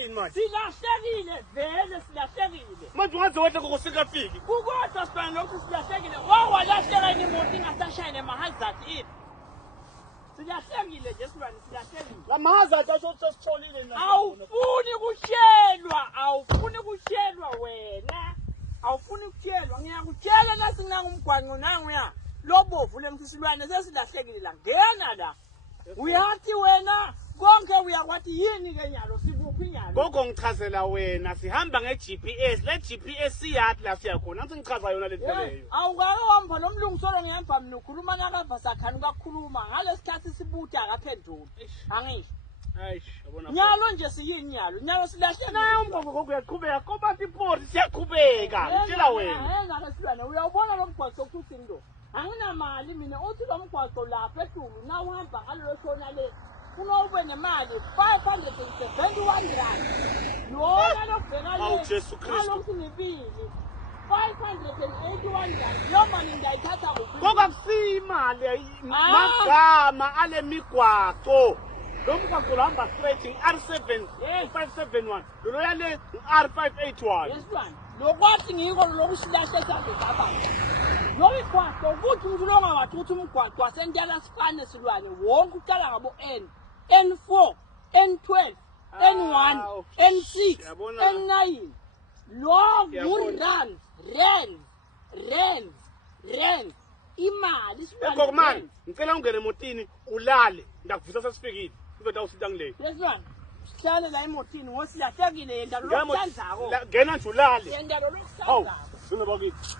yini manje? Silahlekile vele silahlekile. Manje ungazowehle kokusikafiki. Kukodwa sibani lokhu silahlekile. Wawalahleka imoto ingasashayine mahazard ini. Silahlekile nje sibani silahlekile. La mahazard asositholile na. Awufuni kushelwa wena. Awufuni kutshelwa ngiyakutshela nasingangumgwanqo nanguya. Lobovu lemthisilwane sesilahlekile la. Ngena la. Uyathi wena konke uyakwathi yini ke nyalo sibuphi nyalo. Gogo ngichazela wena sihamba nge-GPS. Le GPS siyathi la siya khona. Ngathi ngichaza yona le nto leyo. Awungake wamba nomlungisolo ngihamba mina ukhuluma nakava sakhani kakhuluma ngalesikhathi sibuta akaphenduli. Angisho. Hayish, yabona. Nyalo nje siyini nyalo. Nyalo silahlekile. Nayo umgogo gogo uyaqhubeka. Koba iport siyaqhubeka. Tshela wena. Yena ke silwane uyawubona lo mgwaqo ukuthi ndo. Anginamali mina uthi lo mgwaqo lapha eDulu na uhamba ngalelo shona le. Unowube nemali 571 rand. Yona lokubheka le. Awu Jesu Kristu. Alokhu nibili. 581 rand. Lo mali ndayithatha kuphi? Gogo akusimali magama ale migwaqo. Lo mgwaqo uhamba straight R7 571. Lo yale R581. Yesibani. Lokwathi ngiko lokusilahle sabe abantu. Lo mgwaqo ukuthi ngilonga wathi ukuthi umgwaqo wasentela sifane silwane wonke uqala ngabo N4, N12, N1, N6, N9. Lo rand. Imali sibani. Gogo man, ngicela ungene emotini ulale. Ndakuvisa sesifikile. Uzoda usita ngile. Yesibani. Sihlale la emotini ngosilahlekile yenda lo kusandako. Ngena nje ulale. Yenda lo kusandako. Hawu, sinobakithi.